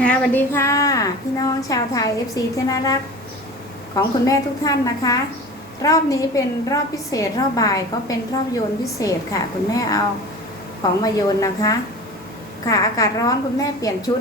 ค่ะสวัสดีค่ะ พี่น้องชาวไทย FC ที่น่ารักของคุณแม่ทุกท่านนะคะ รอบนี้เป็นรอบพิเศษรอบบ่ายก็เป็นรอบโยนพิเศษค่ะ คุณแม่เอาของมาโยนนะคะ ค่ะอากาศร้อนคุณแม่เปลี่ยนชุด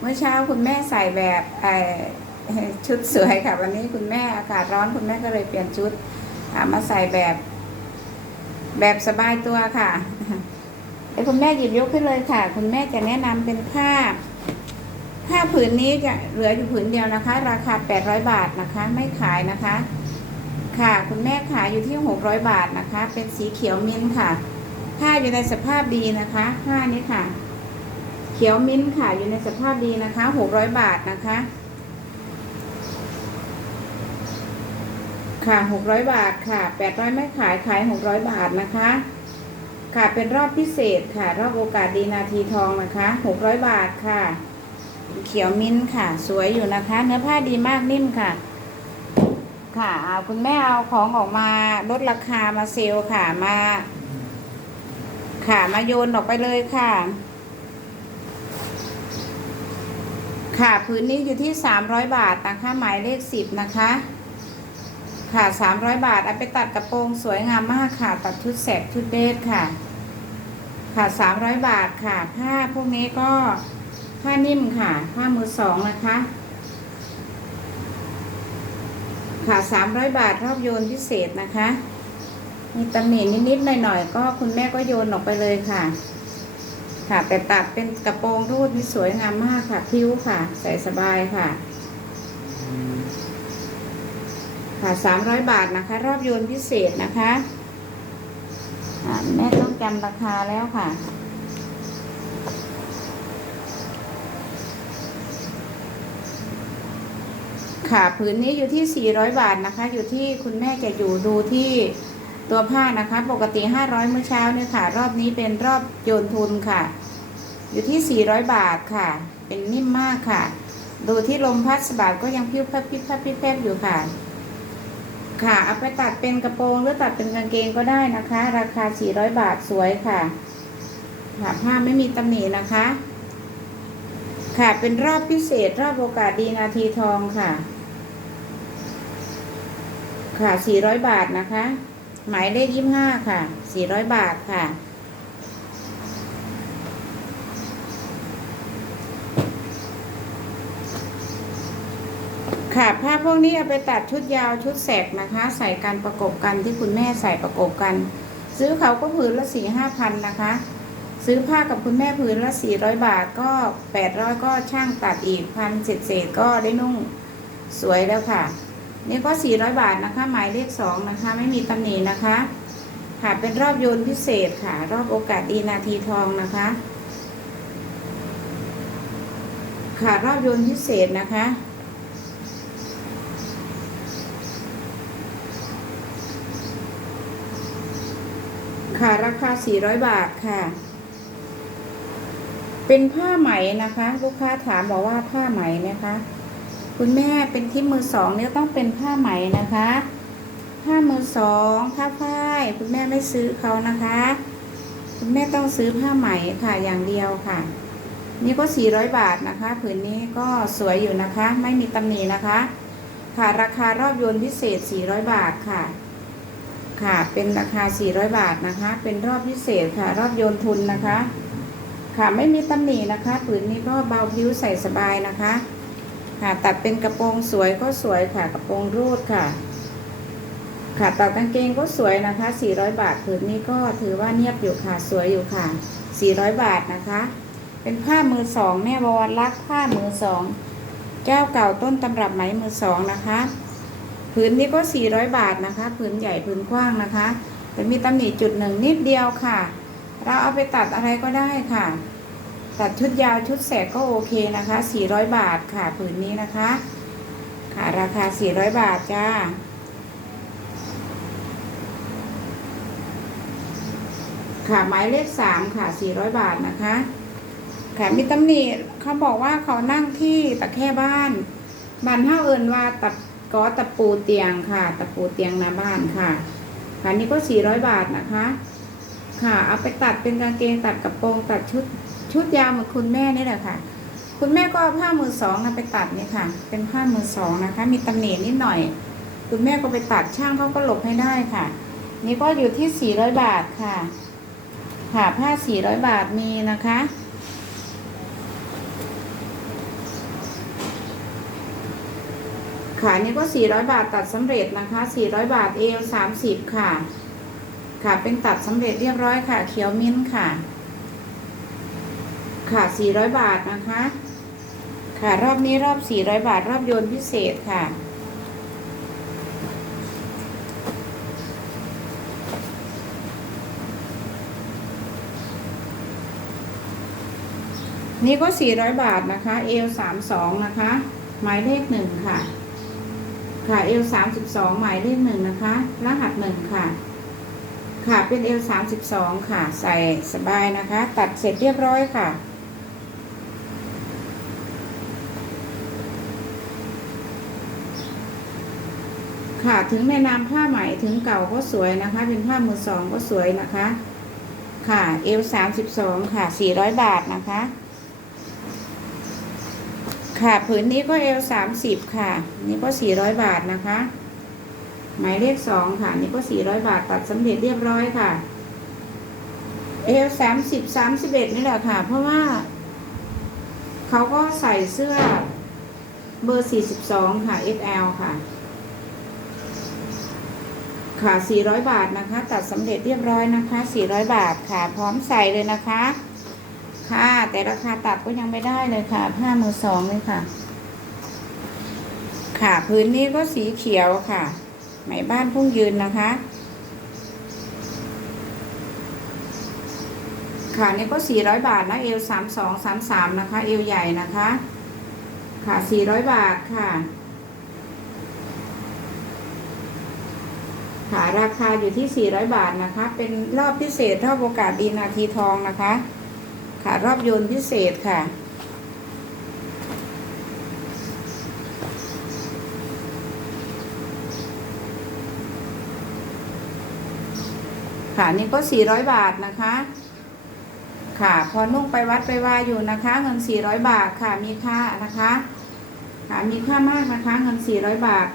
เมื่อเช้าคุณแม่ใส่แบบชุดสวยค่ะ วันนี้คุณแม่อากาศร้อนคุณแม่ก็เลยเปลี่ยนชุดมาใส่แบบ แบบสบายตัวค่ะคุณแม่หยิบยกขึ้นเลยค่ะ คุณแม่จะแนะนำเป็นผ้า ผ้าผืนนี้จะเหลืออยู่ผืนเดียวนะคะ ราคา 800 บาทนะคะ ไม่ขายนะคะ ค่ะคุณแม่ขายอยู่ที่ 600 บาทนะคะ เป็นสีเขียวมิ้นท์ค่ะ ผ้าอยู่ในสภาพดีนะคะผ้านี้ค่ะ เขียวมิ้นท์ค่ะอยู่ในสภาพดีนะคะ 600 บาทนะคะ ค่ะ 600 บาทค่ะ 800 ไม่ขายขาย 600 บาทนะคะค่ะเป็นรอบพิเศษค่ะ รอบโอกาสดีนาทีทองนะคะ 600 บาทค่ะ เขียวมิ้นท์ค่ะ สวยอยู่นะคะ เนื้อผ้าดีมากนิ่มค่ะ ค่ะเอาคุณแม่เอาของออกมาลดราคามาเซลค่ะมา ค่ะมาโยนออกไปเลยค่ะ ค่ะพื้นนี้อยู่ที่สามร้อยบาทนะคะหมายเลขสิบนะคะ ค่ะสามร้อยบาทเอาไปตัดกระโปรงสวยงามมากค่ะ ตัดชุดแสกชุดเดทค่ะ ค่ะสามร้อยบาทค่ะผ้าพวกนี้ก็ ผ้านิ่มค่ะผ้ามือสองนะคะค่ะสามร้อยบาทรอบโยนพิเศษนะคะ มีตำหนินิดๆหน่อยๆก็คุณแม่ก็โยนออกไปเลยค่ะ ค่ะแต่ตัดเป็นกระโปรงรูดที่สวยงามมากค่ะพิ้วค่ะ ใส่สบายค่ะ ค่ะสามร้อยบาทนะคะ รอบโยนพิเศษนะคะแม่ต้องจำราคาแล้วค่ะ ค่ะผืนนี้อยู่ที่ 400 บาทนะคะ อยู่ที่คุณแม่จะอยู่ดูที่ตัวผ้านะคะ ปกติ 500 เมื่อเช้าเนี่ยค่ะ รอบนี้เป็นรอบโยนทุนค่ะ อยู่ที่ 400 บาทค่ะ เป็นนิ่มมากค่ะ ดูที่ลมพัดสบัดก็ยังพิ้วพับพิ้วพับพิ้วแพบอยู่ค่ะ ค่ะเอาไปตัดเป็นกระโปรงหรือตัดเป็นกางเกงก็ได้นะคะ ราคา 400 บาทสวยค่ะค่ะผ้าไม่มีตำหนินะคะค่ะ เป็นรอบพิเศษรอบโอกาสดีนาทีทองค่ะ ค่ะ400บาทนะคะ หมายเลข25ค่ะ400บาทค่ะ ค่ะผ้าพวกนี้เอาไปตัดชุดยาวชุดแสกนะคะ ใส่กันประกบกันที่คุณแม่ใส่ประกบกัน ซื้อเขาก็ผืนละสี่ห้าพันนะคะ ซื้อผ้ากับคุณแม่ผืนละสี่ร้อยบาทก็แปดร้อยก็ช่างตัดอีกพันเศษเศษๆก็ได้นุ่งสวยแล้วค่ะ นี่ก็ 400 บาทนะคะ หมายเลขสองนะคะ ไม่มีตำหนินะคะ ค่ะเป็นรอบโยนพิเศษค่ะ รอบโอกาสดีนาทีทองนะคะ ค่ะรอบโยนพิเศษนะคะค่ะราคา 400 บาทค่ะ เป็นผ้าไหมนะคะ ลูกค้าถามบอกว่าผ้าไหมนะคะ คุณแม่เป็นที่มือสองเนี่ยต้องเป็นผ้าไหมนะคะ ผ้ามือสองผ้าฝ้ายคุณแม่ไม่ซื้อเขานะคะ คุณแม่ต้องซื้อผ้าไหมค่ะอย่างเดียวค่ะ นี่ก็400บาทนะคะ ผืนนี้ก็สวยอยู่นะคะ ไม่มีตำหนินะคะ ค่ะราคารอบโยนพิเศษ400บาทค่ะ ค่ะเป็นราคา400บาทนะคะ เป็นรอบพิเศษค่ะ รอบโยนทุนนะคะ ค่ะไม่มีตำหนินะคะ ผืนนี้ก็เบาพิ้วใส่สบายนะคะ ค่ะ ตัดเป็นกระโปรงสวยก็สวยค่ะ กระโปรงรูดค่ะ ค่ะตัดกางเกงก็สวยนะคะ 400 บาทผืนนี้ก็ถือว่าเนียบอยู่ค่ะ สวยอยู่ค่ะ 400 บาทนะคะ เป็นผ้ามือสองแม่บวรรักผ้ามือสองเจ้าเก่าต้นตำรับไหมมือสองนะคะผืนนี้ก็ 400 บาทนะคะผืนใหญ่ผืนกว้างนะคะ แต่มีตำหนิจุดหนึ่งนิดเดียวค่ะ เราเอาไปตัดอะไรก็ได้ค่ะ ตัดชุดยาวชุดแสกก็โอเคนะคะ 400 บาทค่ะผืนนี้นะคะ ค่ะราคา 400 บาทจ้าค่ะหมายเลขสามค่ะ400บาทนะคะค่ะมีตำหนิเขาบอกว่าเขานั่งที่ตะแค่บ้านบ้านเท่าเอินว่าตะกอตะปูเตียงค่ะตะปูเตียงหน้าบ้านค่ะ ค่ะนี่ก็400บาทนะคะ ค่ะเอาไปตัดเป็นกางเกงตัดกระโปรงตัดชุด ชุดยาวเหมือนคุณแม่นี่แหละค่ะ คุณแม่ก็เอาผ้ามือสองนะไปตัดเนี่ยค่ะ เป็นผ้ามือสองนะคะ มีตำหนินิดหน่อย คุณแม่ก็ไปตัดช่างเขาก็หลบให้ได้ค่ะ นี่ก็อยู่ที่สี่ร้อยบาทค่ะ ค่ะผ้าสี่ร้อยบาทมีนะคะค่ะนี่ก็ 400 บาทตัดสำเร็จนะคะ 400 บาทเอล30 ค่ะ ค่ะเป็นตัดสำเร็จเรียบร้อยค่ะ เขียวมิ้นท์ค่ะ ค่ะ400บาทนะคะ ค่ะรอบนี้รอบ400บาท รอบโยนพิเศษค่ะนี่ก็ 400 บาทนะคะเอล32นะคะ หมายเลขหนึ่งค่ะ ค่ะเอล32หมายเลขหนึ่งนะคะ รหัสหนึ่งค่ะ ค่ะ เป็นเอล32ค่ะ ใส่สบายนะคะ ตัดเสร็จเรียบร้อยค่ะ ค่ะถึงในนาผ้าไหม่ถึงเก่าก็สวยนะคะ เป็นผ้ามือสองก็สวยนะคะ ค่ะเอล32ค่ะ400บาทนะคะ ค่ะผืนนี้ก็เอลสามสิบค่ะ นี่ก็สี่ร้อยบาทนะคะ หมายเลขสองค่ะ นี่ก็สี่ร้อยบาทตัดสำเร็จเรียบร้อยค่ะเอลสามสิบสามสิบเอ็ดนี่แหละค่ะ เพราะว่า เขาก็ใส่เสื้อเบอร์สี่สิบสองค่ะ XL ค่ะ ค่ะสี่ร้อยบาทนะคะ ตัดสำเร็จเรียบร้อยนะคะสี่ร้อยบาทค่ะ พร้อมใส่เลยนะคะ ค่ะ แต่ราคาตัดก็ยังไม่ได้เลยค่ะ ผ้ามือสองเลยค่ะ ค่ะพื้นนี้ก็สีเขียวค่ะไหมบ้านพุ่งยืนนะคะ ค่ะนี่ก็สี่ร้อยบาทนะเอลสามสองสามสามนะคะ เอวใหญ่นะคะ ค่ะสี่ร้อยบาทค่ะ ค่ะราคาอยู่ที่สี่ร้อยบาทนะคะ เป็นรอบพิเศษรอบโอกาสดีนาทีทองนะคะค่ะรอบโยนพิเศษค่ะค่ะนี่ก็ 400 บาทนะคะ ค่ะพอนุ่งไปวัดไปว่าอยู่นะคะ เงิน 400 บาทค่ะมีค่านะคะค่ะมีค่ามากนะคะ เงิน 400 บาท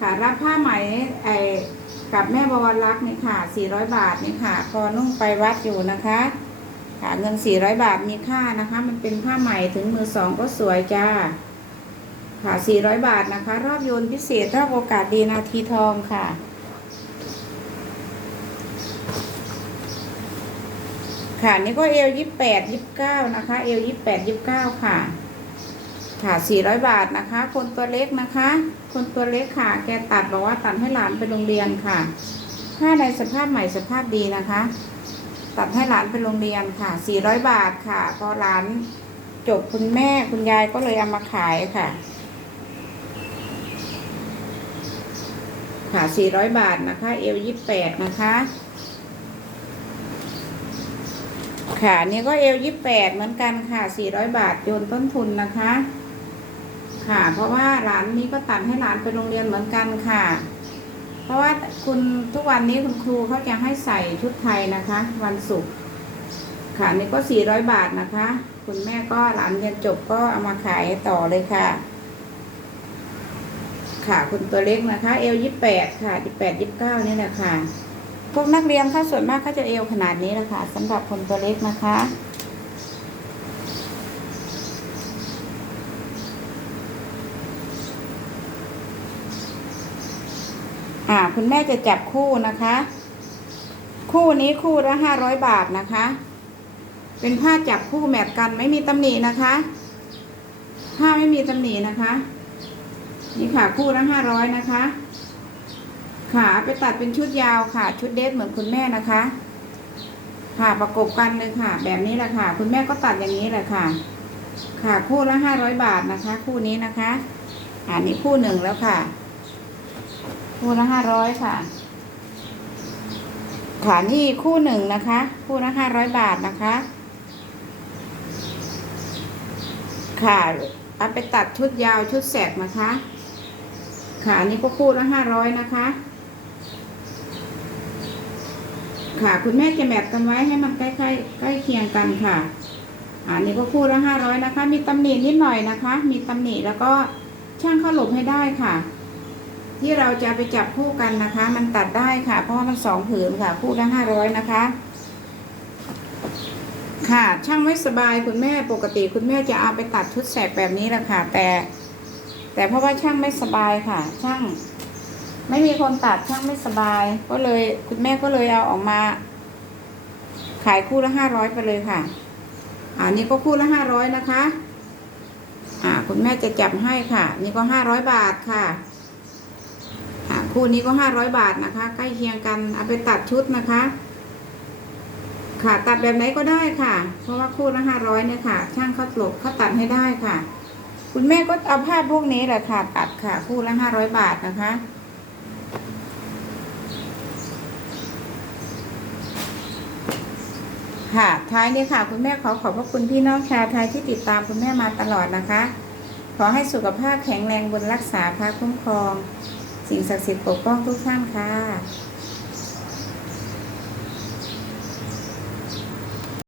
ค่ะรับผ้าไหมไอ กับแม่บวรรักษ์นี่ค่ะ 400 บาทนี่ค่ะ พอนุ่งไปวัดอยู่นะคะค่ะเงิน 400 บาทมีค่านะคะ มันเป็นผ้าใหม่ถึงมือสองก็สวยจ้า ค่ะ 400 บาทนะคะ รอบโยนพิเศษรอบโอกาสดีนาทีทองค่ะค่ะนี่ก็เอลยี่แปดยี่เก้านะคะ เอลยี่แปดยี่เก้าค่ะ ค่ะ 400 บาทนะคะ คนตัวเล็กนะคะ คนตัวเล็กค่ะ แกตัดบอกว่าตัดให้หลานไปโรงเรียนค่ะ ผ้าในสภาพใหม่สภาพดีนะคะ ตัดให้หลานไปโรงเรียนค่ะ 400 บาทค่ะ พอหลานจบคุณแม่คุณยายก็เลยเอามาขายค่ะ ค่ะ 400 บาทนะคะ เอล28 นะคะค่ะนี่ก็เอล28เหมือนกันค่ะ400บาทโยนต้นทุนนะคะ ค่ะ เพราะว่าร้านนี้ก็ตัดให้หลานไปโรงเรียนเหมือนกันค่ะ เพราะว่าคุณทุกวันนี้คุณครูเขาจะให้ใส่ชุดไทยนะคะ วันศุกร์ค่ะนี่ก็400บาทนะคะ คุณแม่ก็หลานเรียนจบก็เอามาขายต่อเลยค่ะ ค่ะคุณตัวเล็กนะคะเอลยี่แปดค่ะยี่แปดยี่เก้านี่แหละค่ะพวกนักเรียนถ้าส่วนมากเขาจะเอวขนาดนี้แหละค่ะสำหรับคนตัวเล็กนะคะ อ่า คุณแม่จะจับคู่นะคะ คู่นี้คู่ละห้าร้อยบาทนะคะ เป็นผ้าจับคู่แมทกันไม่มีตำหนินะคะผ้าไม่มีตำหนินะคะ นี่ค่ะคู่ละห้าร้อยนะคะค่ะเอาไปตัดเป็นชุดยาวค่ะ ชุดเดฟเหมือนคุณแม่นะคะ ค่ะประกบกันเลยค่ะ แบบนี้แหละค่ะ คุณแม่ก็ตัดอย่างนี้แหละค่ะ ค่ะคู่ละห้าร้อยบาทนะคะ คู่นี้นะคะ อันนี้คู่หนึ่งแล้วค่ะ คู่ละห้าร้อยค่ะค่ะนี่คู่หนึ่งนะคะ คู่ละห้าร้อยบาทนะคะ ค่ะเอาไปตัดชุดยาวชุดแสกนะคะค่ะอันนี้ก็คู่ละห้าร้อยนะคะ ค่ะคุณแม่จะแมทกันไว้ให้มันใกล้ๆใกล้เคียงกันค่ะอันนี้ก็คู่ละห้าร้อยนะคะ มีตำหนินิดหน่อยนะคะ มีตำหนิแล้วก็ช่างเข้าหลบให้ได้ค่ะ ที่เราจะไปจับคู่กันนะคะ มันตัดได้ค่ะ เพราะว่ามันสองผืนค่ะ คู่ละห้าร้อยนะคะ ค่ะช่างไม่สบายคุณแม่ปกติคุณแม่จะเอาไปตัดชุดแสกแบบนี้แหละค่ะ แต่ แต่เพราะว่าช่างไม่สบายค่ะ ช่าง ไม่มีคนตัดช่างไม่สบาย ก็เลยคุณแม่ก็เลยเอาออกมา ขายคู่ละห้าร้อยไปเลยค่ะอันนี้ก็คู่ละห้าร้อยนะคะ อ่า คุณแม่จะจับให้ค่ะ นี่ก็ห้าร้อยบาทค่ะ คู่นี้ก็ห้าร้อยบาทนะคะ ใกล้เคียงกันเอาไปตัดชุดนะคะ ค่ะตัดแบบไหนก็ได้ค่ะ เพราะว่าคู่ละห้าร้อยเนี่ยค่ะ ช่างเขาหลบเขาตัดให้ได้ค่ะ คุณแม่ก็เอาผ้าพวกนี้แหละค่ะ ตัดค่ะ คู่ละห้าร้อยบาทนะคะค่ะท้ายนี้ค่ะ คุณแม่ขอขอบพระคุณพี่น้องชาวไทยที่ติดตามคุณแม่มาตลอดนะคะ ขอให้สุขภาพแข็งแรงบนรักษาพระคุ้มครอง สิ่งศักดิ์สิทธิ์ปกป้องทุกท่านค่ะ